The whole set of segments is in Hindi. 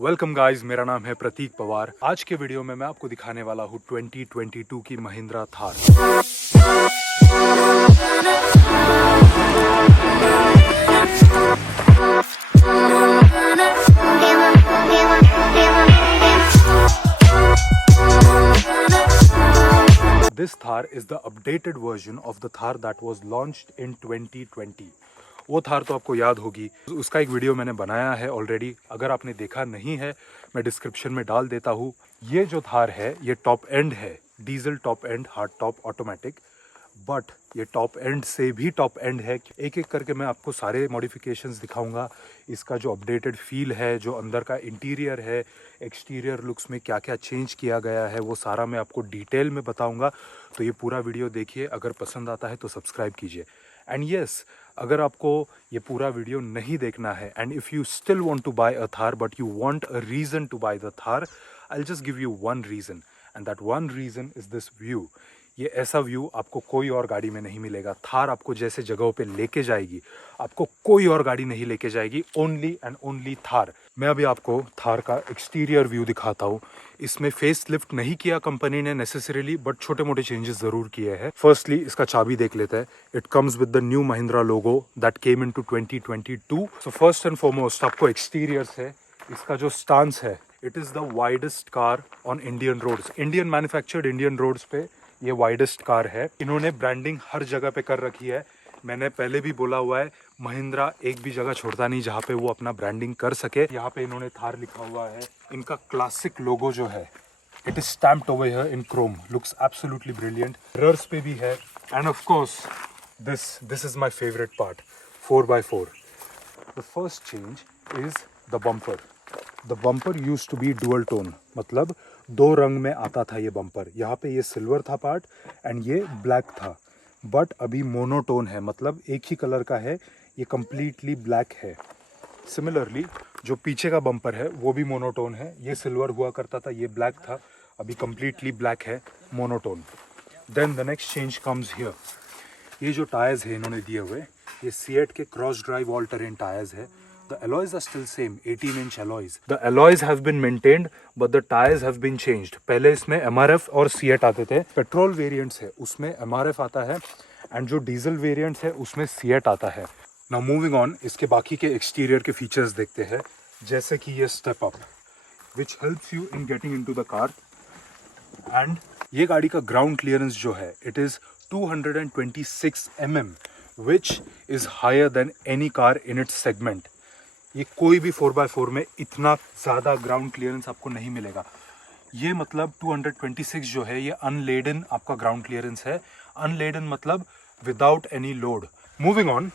वेलकम गाइस, मेरा नाम है प्रतीक पवार। आज के वीडियो में मैं आपको दिखाने वाला हूँ 2022 की Mahindra Thar. This Thar is the updated version of the Thar that was launched in 2020. वो थार तो आपको याद होगी, उसका एक वीडियो मैंने बनाया है ऑलरेडी। अगर आपने देखा नहीं है, मैं डिस्क्रिप्शन में डाल देता हूँ। ये जो थार है ये टॉप एंड है, diesel top and, hard top automatic. But ये टॉप एंड से भी टॉप एंड है। एक एक करके मैं आपको सारे मॉडिफिकेशंस दिखाऊंगा। इसका जो अपडेटेड फील है, जो अंदर का इंटीरियर है, एक्सटीरियर लुक्स में क्या क्या चेंज किया गया है, वो सारा मैं आपको डिटेल में बताऊंगा। तो ये पूरा वीडियो देखिए, अगर पसंद आता है तो सब्सक्राइब कीजिए। एंड यस, अगर आपको ये पूरा वीडियो नहीं देखना है and if you still want to buy a Thar but you want a reason to buy the Thar, I will just give you one reason and that one reason is this view. ये ऐसा व्यू आपको कोई और गाड़ी में नहीं मिलेगा। थार आपको जैसे जगहों पे लेके जाएगी, आपको कोई और गाड़ी नहीं लेके जाएगी, ओनली एंड ओनली थार। मैं अभी आपको थार का एक्सटीरियर व्यू दिखाता हूँ। इसमें फेस लिफ्ट नहीं किया कंपनी ने नेसेसरीली, बट छोटे मोटे चेंजेस ज़रूर किए हैं। फर्स्टली इसका चाबी देख लेते हैं। It comes with the new Mahindra logo that came in to 2022। So first and foremost आपको एक्सटीरियर से इसका जो स्टांस है, it is the widest car on Indian roads. Indian manufactured Indian roads पे ये वाइडेस्ट कार है। इन्होंने ब्रांडिंग हर जगह पे कर रखी है। मैंने पहले भी बोला हुआ है, महिंद्रा एक भी जगह छोड़ता नहीं जहाँ पे वो अपना ब्रांडिंग कर सके। यहाँ पे इन्होंने थार लिखा हुआ है। इनका क्लासिक लोगो जो है, it is stamped over here in chrome, looks absolutely brilliant. Mirrors पे भी है। And of course this is my favourite part, 4x4। The first change is the bumper. The bumper use to be dual tone, मतलब दो रंग में आता था ये बम्पर। यहाँ पे ये सिल्वर था पार्ट एंड ये ब्लैक था, बट अभी मोनोटोन है, मतलब एक ही कलर का है, ये कम्प्लीटली ब्लैक है। सिमिलरली जो पीछे का बम्पर है वो भी मोनोटोन है। ये सिल्वर हुआ करता था, ये ब्लैक था, अभी कम्प्लीटली ब्लैक है, monotone. Then the next change comes here. ये जो टायर्स है इन्होंने दिए हुए, ये सीएट के cross drive all terrain tyres है। The alloys are still same, 18-inch alloys. The alloys have been maintained, but the tires have been changed. पहले इसमें MRF और सीएट आते थे। पेट्रोल वेरिएंट्स है उसमें MRF आता है, एंड जो डीजल वेरिएंट्स है उसमें सीएट आता है। नाउ मूविंग ऑन, इसके बाकी के एक्सटीरियर के फीचर्स देखते हैं। जैसे कि ये step up, which helps you in getting into the car. And ये गाड़ी का ग्राउंड क्लियरेंस जो है, it is 226 mm, which is higher than any car in its segment. ये कोई भी 4x4 में इतना ज़्यादा ग्राउंड क्लियरेंस आपको नहीं मिलेगा। ये मतलब 226 जो है, ये अनलेडन आपका ग्राउंड क्लियरेंस है। अनलेडन मतलब without any load. Moving on,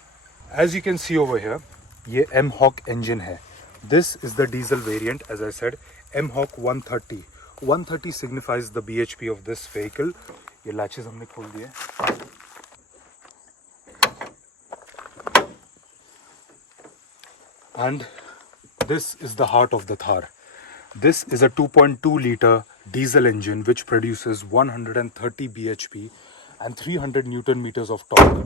as you can see over here, ये M-Hawk इंजन है। This is the diesel variant, as I said, M-Hawk 130। 130 signifies the BHP of this vehicle. ये लैचेस हमने खोल दिए। And this is the heart of the Thar. This is a 2.2 liter diesel engine which produces 130 bhp and 300 newton meters of torque.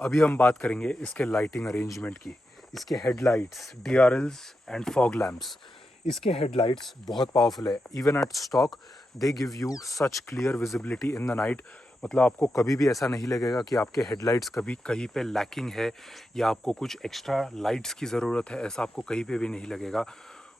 अभी हम बात करेंगे इसके लाइटिंग अरेंजमेंट की। इसके headlights, DRLs and fog lamps. इसके हेडलाइट्स बहुत पावरफुल है। Even at stock they give you such clear visibility in the night. मतलब आपको कभी भी ऐसा नहीं लगेगा कि आपके हेडलाइट्स कभी कहीं पे लैकिंग है या आपको कुछ एक्स्ट्रा लाइट्स की ज़रूरत है, ऐसा आपको कहीं पे भी नहीं लगेगा।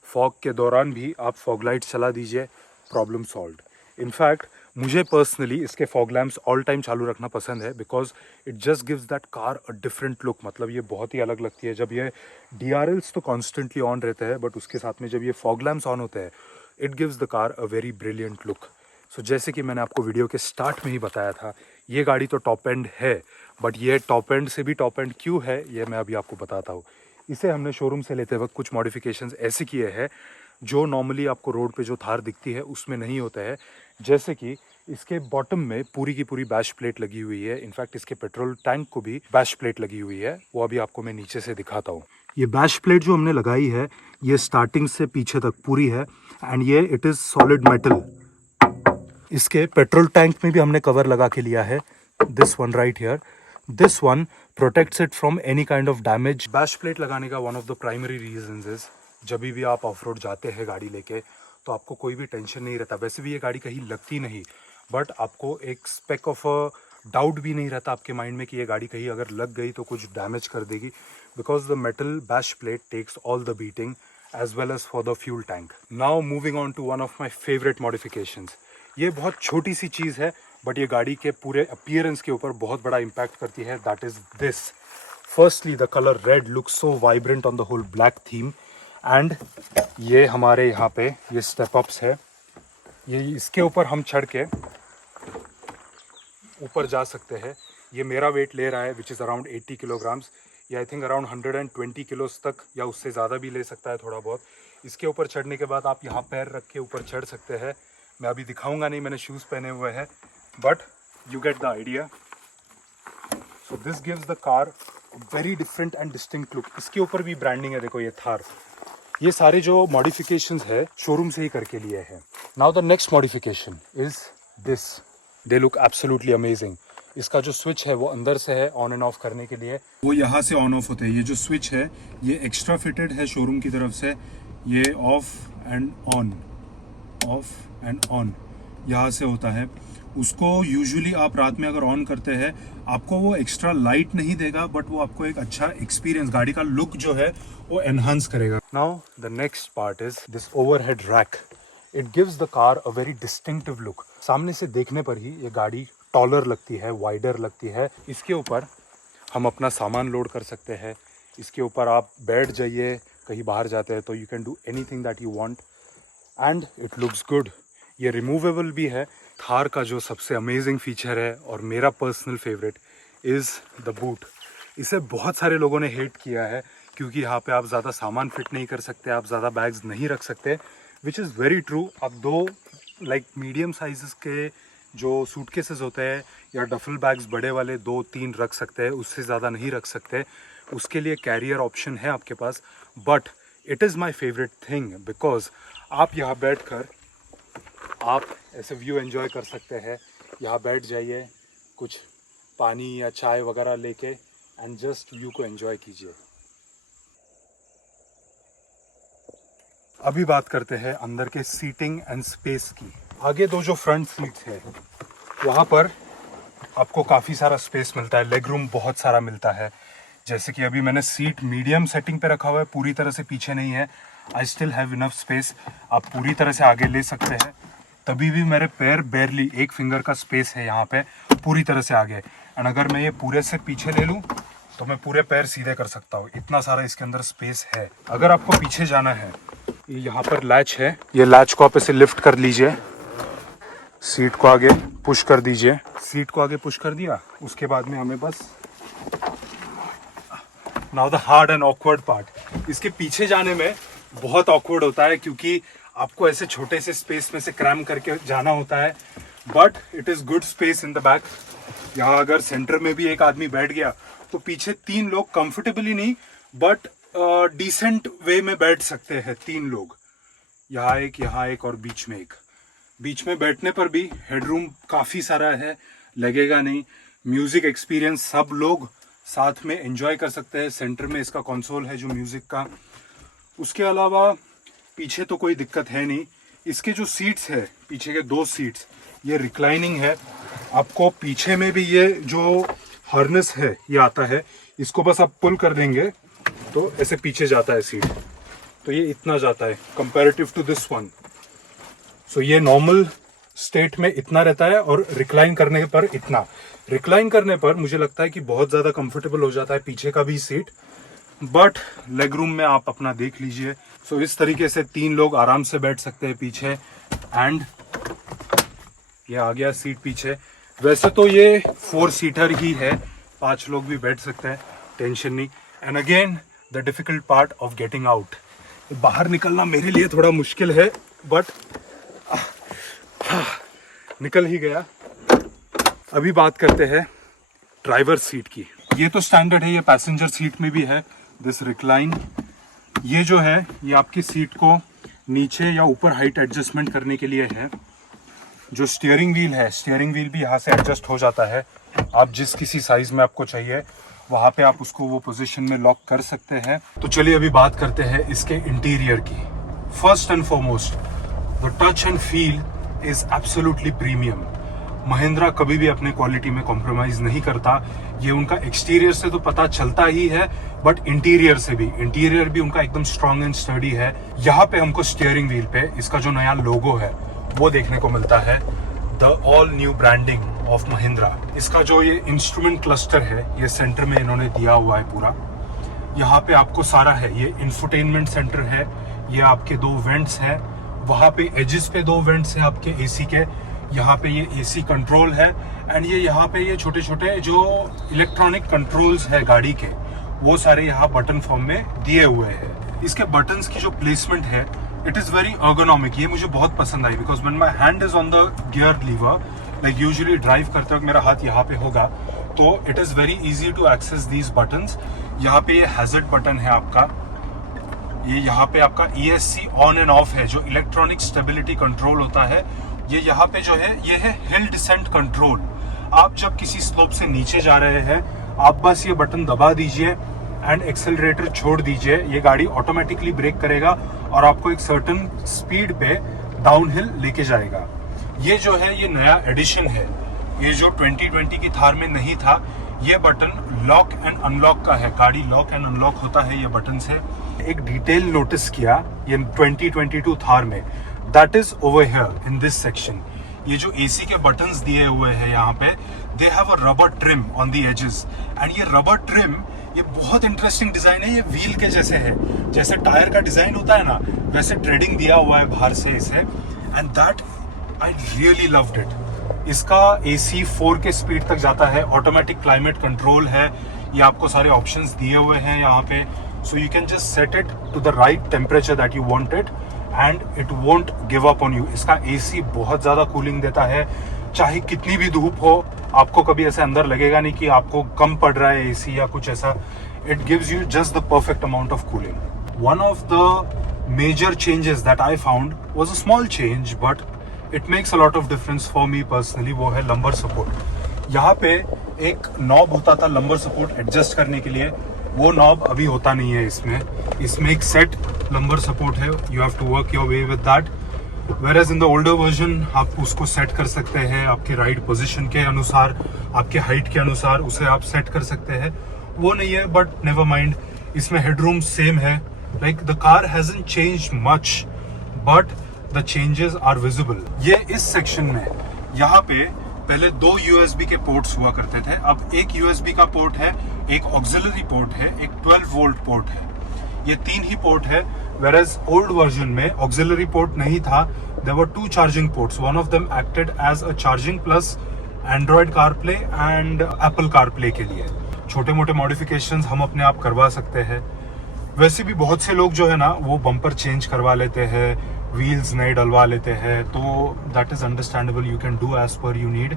फॉग के दौरान भी आप फॉग लाइट्स चला दीजिए, प्रॉब्लम सॉल्व्ड। इनफैक्ट मुझे पर्सनली इसके फॉग लैम्प्स ऑल टाइम चालू रखना पसंद है, because it just gives that car a different look. मतलब ये बहुत ही अलग लगती है। जब ये DRLs तो कॉन्स्टेंटली ऑन रहते हैं, बट उसके साथ में जब ये फॉग लैम्प्स ऑन होते हैं, it gives the car a very brilliant look. So जैसे कि मैंने आपको वीडियो के स्टार्ट में ही बताया था, ये गाड़ी तो टॉप एंड है, बट ये टॉप एंड से भी टॉप एंड क्यों है, ये मैं अभी आपको बताता हूँ। इसे हमने शोरूम से लेते वक्त कुछ मॉडिफिकेशंस ऐसे किए हैं जो नॉर्मली आपको रोड पे जो थार दिखती है उसमें नहीं होता है। जैसे कि इसके बॉटम में पूरी की पूरी बैश प्लेट लगी हुई है। इनफैक्ट इसके पेट्रोल टैंक को भी बैश प्लेट लगी हुई है, वो अभी आपको मैं नीचे से दिखाता हूँ। ये बैश प्लेट जो हमने लगाई है, ये स्टार्टिंग से पीछे तक पूरी है, एंड ये इट इज़ सॉलिड मेटल। इसके पेट्रोल टैंक में भी हमने कवर लगा के लिया है, this one right here. This one protects it from any kind of damage. Bash plate लगाने का one of the primary reasons is जब भी आप ऑफ रोड जाते हैं गाड़ी लेके तो आपको कोई भी टेंशन नहीं रहता। वैसे भी ये गाड़ी कहीं लगती नहीं, बट आपको एक स्पेक ऑफ अ डाउट भी नहीं रहता आपके माइंड में कि ये गाड़ी कहीं अगर लग गई तो कुछ डैमेज कर देगी, because the metal bash plate takes all the beating as well as for the fuel tank. Now moving on to one of my favourite modifications. ये बहुत छोटी सी चीज़ है बट ये गाड़ी के पूरे अपीयरेंस के ऊपर बहुत बड़ा इम्पैक्ट करती है। That is this. Firstly the colour red looks so vibrant on the whole black theme, and ये हमारे यहाँ पे ये स्टेप अप्स है, ये इसके ऊपर हम चढ़ के ऊपर जा सकते हैं। ये मेरा वेट ले रहा है विच इज़ अराउंड 80 किलोग्राम्स, या आई थिंक अराउंड 120 किलोस तक या उससे ज़्यादा भी ले सकता है थोड़ा बहुत। इसके ऊपर चढ़ने के बाद आप यहाँ पैर रख के ऊपर चढ़ सकते हैं। मैं अभी दिखाऊंगा नहीं, मैंने शूज़ पहने हुए हैं, but you get the idea. So this gives the car very different and distinct look. इसके ऊपर भी ब्रांडिंग है, देखो ये थार। ये सारे जो मॉडिफिकेशंस है शोरूम से ही करके लिए हैं। Now the next modification is this. They look absolutely amazing. इसका जो स्विच है वो अंदर से है ऑन एंड ऑफ करने के लिए, वो यहाँ से ऑन ऑफ होता है। ये जो स्विच है ये एक्स्ट्रा फिटेड है शोरूम की तरफ से। ये ऑफ एंड ऑन यहाँ से होता है। उसको यूजुअली आप रात में अगर ऑन करते हैं आपको वो एक्स्ट्रा लाइट नहीं देगा, बट वो आपको एक अच्छा एक्सपीरियंस, गाड़ी का लुक जो है वो एनहांस करेगा। Now the next part is this overhead rack. It gives the car a very distinctive look. सामने से देखने पर ही ये गाड़ी टॉलर लगती है, वाइडर लगती है। इसके ऊपर हम अपना सामान लोड कर सकते हैं। इसके ऊपर आप बैठ जाइए, कहीं बाहर जाते हैं तो you can do anything that you want and it looks good. ये रिमूवेबल भी है। थार का जो सबसे अमेजिंग फीचर है और मेरा personal favourite is the boot. इसे बहुत सारे लोगों ने हेट किया है क्योंकि यहाँ पे आप ज़्यादा सामान फिट नहीं कर सकते, आप ज़्यादा बैग्स नहीं रख सकते, विच इज़ वेरी ट्रू। आप दो मीडियम साइज़ के जो सूटकेसेस होते हैं या डफल बैग्स बड़े वाले 2-3 रख सकते हैं, उससे ज़्यादा नहीं रख सकते। उसके लिए कैरियर ऑप्शन है आपके पास, but it is my favourite thing because आप यहाँ बैठकर आप ऐसे व्यू एंजॉय कर सकते हैं। यहाँ बैठ जाइए, कुछ पानी या चाय वगैरह लेके एंड जस्ट व्यू को एंजॉय कीजिए। अभी बात करते हैं अंदर के सीटिंग एंड स्पेस की। आगे दो जो फ्रंट सीट्स है वहाँ पर आपको काफ़ी सारा स्पेस मिलता है, लेग रूम बहुत सारा मिलता है। जैसे कि अभी मैंने सीट मीडियम सेटिंग पे रखा हुआ है, पूरी तरह से पीछे नहीं है। I still have enough space. आप पूरी तरह से आगे ले सकते हैं, तभी भी मेरे पैर बेरली एक फिंगर का स्पेस है यहाँ पे पूरी तरह से आगे। एंड अगर मैं ये पूरे से पीछे ले लूँ तो मैं पूरे पैर सीधे कर सकता हूँ, इतना सारा इसके अंदर स्पेस है। अगर आपको पीछे जाना है, ये यहाँ पर लैच है, ये लैच को आप ऐसे लिफ्ट कर लीजिए, सीट को आगे पुश कर दीजिए। सीट को आगे पुश कर दिया, उसके बाद में हमें बस now the hard and awkward part. इसके पीछे जाने में बहुत ऑकवर्ड होता है क्योंकि आपको ऐसे छोटे से स्पेस में से क्रैम करके जाना होता है, but it is good space in the back. यहाँ अगर सेंटर में भी एक आदमी बैठ गया तो पीछे 3 लोग कंफर्टेबली नहीं बट डिसेंट वे में बैठ सकते हैं। 3 लोग, यहाँ एक और बीच में एक। बीच में बैठने पर भी हेडरूम काफ़ी सारा है, लगेगा नहीं। म्यूज़िक एक्सपीरियंस सब लोग साथ में एंजॉय कर सकते हैं। सेंटर में इसका कंसोल है जो म्यूज़िक का। उसके अलावा पीछे तो कोई दिक्कत है नहीं। इसके जो सीट्स है, पीछे के 2 सीट्स, ये रिक्लाइनिंग है। आपको पीछे में भी ये जो हार्नेस है ये आता है, इसको बस आप पुल कर देंगे तो ऐसे पीछे जाता है सीट। तो ये इतना जाता है कंपैरेटिव टू दिस वन। सो ये नॉर्मल स्टेट में इतना रहता है और रिक्लाइन करने पर इतना। रिक्लाइन करने पर मुझे लगता है कि बहुत ज़्यादा कंफर्टेबल हो जाता है पीछे का भी सीट, बट लेग रूम में आप अपना देख लीजिए। सो इस तरीके से 3 लोग आराम से बैठ सकते हैं पीछे। एंड ये आ गया सीट पीछे। वैसे तो ये 4 सीटर ही है, 5 लोग भी बैठ सकते हैं, टेंशन नहीं। And again the difficult part of getting out. बाहर निकलना मेरे लिए थोड़ा मुश्किल है, बट निकल ही गया। अभी बात करते हैं ड्राइवर सीट की। ये तो स्टैंडर्ड है, ये पैसेंजर सीट में भी है दिस रिक्लाइन। ये जो है ये आपकी सीट को नीचे या ऊपर हाइट एडजस्टमेंट करने के लिए है। जो स्टीयरिंग व्हील है, स्टीयरिंग व्हील भी यहाँ से एडजस्ट हो जाता है, आप जिस किसी साइज में आपको चाहिए वहाँ पे आप उसको वो पोजीशन में लॉक कर सकते हैं। तो चलिए अभी बात करते हैं इसके इंटीरियर की। First and foremost, the touch and feel is absolutely premium. Mahindra कभी भी अपने क्वालिटी में कॉम्प्रोमाइज नहीं करता। ये उनका एक्सटीरियर से तो पता चलता ही है, बट इंटीरियर भी उनका एकदम स्ट्रॉन्ग एंड स्टडी है। यहाँ पे हमको स्टीयरिंग व्हील पे इसका जो नया लोगो है वो देखने को मिलता है, the all new branding of Mahindra. इसका जो ये इंस्ट्रूमेंट क्लस्टर है ये सेंटर में इन्होंने दिया हुआ है पूरा। यहाँ पे आपको सारा है, ये इंफोटेनमेंट सेंटर है, ये आपके 2 वेंट्स हैं, वहाँ पे एजेस पे 2 वेंट्स हैं आपके एसी के, यहाँ पे ये एसी कंट्रोल है, एंड ये यहाँ पे ये छोटे छोटे जो इलेक्ट्रॉनिक कंट्रोल्स है गाड़ी के, वो सारे यहाँ बटन फॉर्म में दिए हुए हैं। इसके बटन्स की जो प्लेसमेंट है इट इज़ वेरी अर्गोनॉमिक। ये मुझे बहुत पसंद आई because when my hand is on the gear lever, like usually drive करते वक्त मेरा हाथ यहाँ पे होगा, तो it is very easy to access these buttons. यहाँ पे ये हैजर्ड बटन है आपका, ये यहाँ पे आपका ESC ऑन एंड ऑफ है, जो इलेक्ट्रॉनिक स्टेबिलिटी कंट्रोल होता है। ये यहाँ पे जो है ये है हिल डिसेंट कंट्रोल। आप जब किसी स्लोप से नीचे जा रहे हैं, आप बस ये बटन दबा दीजिए एंड एक्सेलरेटर छोड़ दीजिए, ये गाड़ी ऑटोमेटिकली ब्रेक करेगा और आपको एक सर्टेन स्पीड पे डाउनहिल लेके जाएगा। ये जो है ये नया एडिशन है, ये जो 2020 की थार में नहीं था। ये बटन लॉक एंड अनलॉक का है, गाड़ी लॉक एंड अनलॉक होता है ये बटन से। एक डिटेल नोटिस किया ये 2022 थार में, that is over here in this section. ये जो एसी के बटन्स दिए हुए हैं यहाँ पे, they have a rubber trim on the edges, and ये रबर ट्रिम ये बहुत इंटरेस्टिंग डिजाइन है। ये व्हील के जैसे है, जैसे टायर का डिजाइन होता है ना, वैसे ट्रेडिंग दिया हुआ है बाहर से इसे, and that I really loved it. इसका AC 4 के स्पीड तक जाता है, ऑटोमेटिक क्लाइमेट कंट्रोल है, ये आपको सारे ऑप्शंस दिए हुए हैं यहाँ पे, so you can just set it to the right temperature that you want it and it won't give up on you. इसका AC बहुत ज़्यादा कूलिंग देता है, चाहे कितनी भी धूप हो, आपको कभी ऐसे अंदर लगेगा नहीं कि आपको कम पड़ रहा है AC या कुछ ऐसा। It gives you just the perfect amount of cooling. One of the major changes that I found was a small change but it makes a lot of difference for me personally, वो है लंबर सपोर्ट। यहाँ पे एक नॉब होता था लंबर सपोर्ट एडजस्ट करने के लिए, वो नॉब अभी होता नहीं है इसमें एक सेट लंबर सपोर्ट है, you have to work your way with that. Whereas in the older version आप उसको सेट कर सकते हैं आपके राइड पोजीशन के अनुसार, आपके हाइट के अनुसार उसे आप सेट कर सकते हैं, वो नहीं है, बट नेवर माइंड। इसमें हेडरूम सेम है, like the car hasn't changed much but the changes are visible. ये इस सेक्शन में यहाँ पे पहले 2 USB के पोर्ट्स हुआ करते थे, अब एक USB का पोर्ट है, एक ऑक्सिलरी पोर्ट है, एक 12 वोल्ट पोर्ट है, ये 3 ही पोर्ट है। whereas ओल्ड वर्जन में ऑक्सिलरी पोर्ट नहीं था, there were 2 charging ports, one of them acted as a charging plus Android CarPlay and Apple CarPlay के लिए। छोटे मोटे मॉडिफिकेशंस हम अपने आप करवा सकते हैं। वैसे भी बहुत से लोग जो है ना वो बम्पर चेंज करवा लेते हैं, व्हील्स नए डलवा लेते हैं, तो that is understandable, you can do as per you need,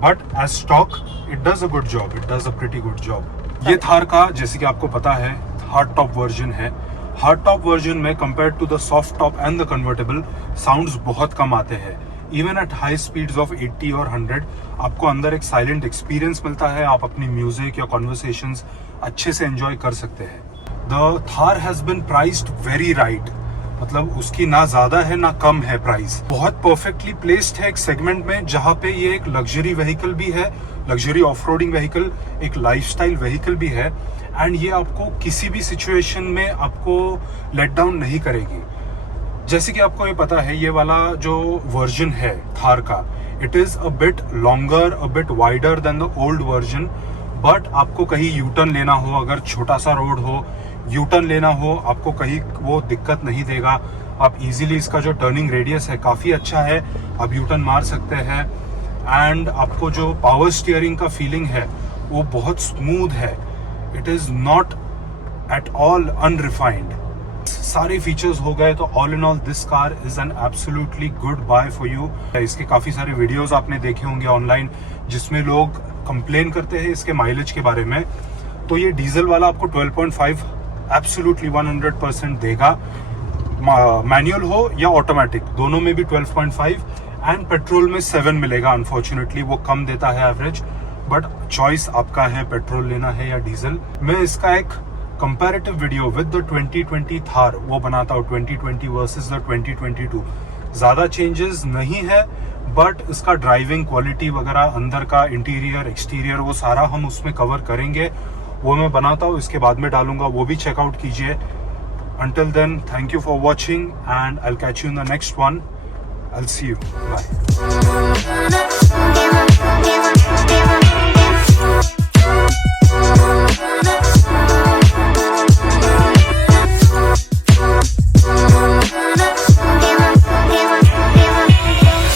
but as stock it does a good job, it does a pretty good job. ये थार का जैसे कि आपको पता है हार्ड टॉप वर्जन है। हार्ड टॉप वर्जन में compare to the soft top and the convertible sounds बहुत कम आते हैं। Even at high speeds of 80 और 100 आपको अंदर एक साइलेंट एक्सपीरियंस मिलता है, आप अपनी म्यूजिक या कॉन्वर्सेशंस अच्छे से एंजॉय कर सकते हैं। The Thar has been priced very right, मतलब उसकी ना ज्यादा है ना कम है प्राइस, बहुत परफेक्टली प्लेस्ड है एक सेगमेंट में जहां पे ये एक लग्जरी व्हीकल भी है, लग्जरी ऑफ-रोडिंग व्हीकल, एक लाइफस्टाइल व्हीकल भी है, एंड ये आपको किसी भी सिचुएशन में आपको लेट डाउन नहीं करेगी। जैसे कि आपको ये पता है ये वाला जो वर्जन है थार का, it is a bit longer, a bit wider than the old version, but आपको कहीं यू टर्न लेना हो, अगर छोटा सा रोड हो, यू टर्न लेना हो, आपको कहीं वो दिक्कत नहीं देगा। आप इजीली, इसका जो टर्निंग रेडियस है काफ़ी अच्छा है, आप यू टर्न मार सकते हैं, एंड आपको जो पावर स्टीयरिंग का फीलिंग है वो बहुत स्मूथ है, it is not at all unrefined. सारे फीचर्स हो गए तो all in all this car is an absolutely good buy for you. इसके काफ़ी सारे वीडियोस आपने देखे होंगे ऑनलाइन जिसमें लोग कंप्लेन करते हैं इसके माइलेज के बारे में, तो ये डीजल वाला आपको 12.5 एब्सोल्युटली 100% देगा, मैनुअल हो या ऑटोमेटिक दोनों में भी 12.5, एंड पेट्रोल में 7 मिलेगा। अनफॉर्चुनेटली वो कम देता है एवरेज, बट चॉइस आपका है, पेट्रोल लेना है या डीजल। मैं इसका एक comparative video with the 2020 Thar वो बनाता हूँ, 2020 वर्सेस द 2022। ज़्यादा चेंजेस नहीं है, बट इसका ड्राइविंग क्वालिटी वगैरह, अंदर का इंटीरियर एक्सटीरियर, वो सारा हम उसमें कवर करेंगे। वो मैं बनाता हूँ, इसके बाद में डालूंगा, वो भी चेकआउट कीजिए। Until then, thank you for watching and I'll catch you in the next one. I'll see you. Bye.